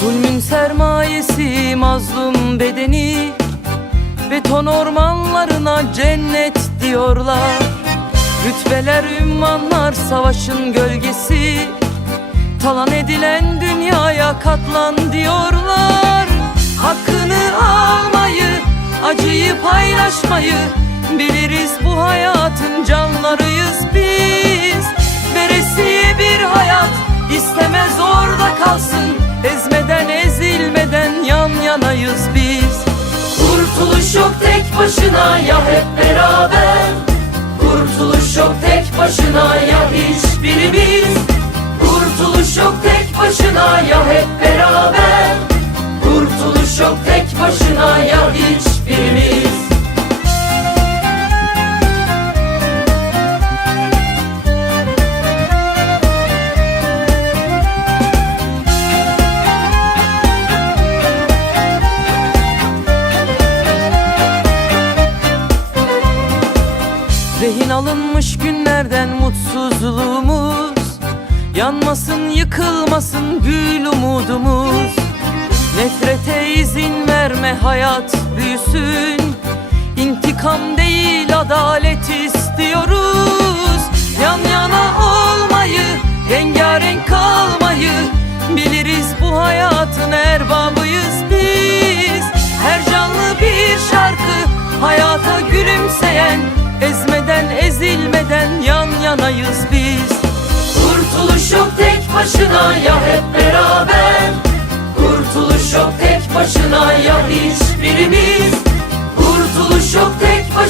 Zulmün sermayesi mazlum bedeni. Beton ormanlarına cennet diyorlar. Rütbeler ünvanlar savaşın gölgesi. Talan edilen dünyaya katlan diyorlar. Hakkını almayı, acıyı paylaşmayı Biliriz. Bu hayatın canlarıyız biz başına ya hep beraber. Kurtuluş yok tek başına ya hiçbirimiz Rehin alınmış günlerden mutsuzluğumuz. Yanmasın yıkılmasın gül umudumuz. Nefrete izin verme hayat büyüsün. İntikam değil adalet istiyoruz. Yan yana olmayı, rengarenk kalmayı Biliriz. Bu hayatın erbabıyız biz. Her canlı bir şarkı hayata gülümseyen Ezmeden ezilmeden yan yanayız biz. Kurtuluş yok tek başına ya hep beraber. Kurtuluş yok tek başına ya hiçbirimiz. Kurtuluş yok tek başına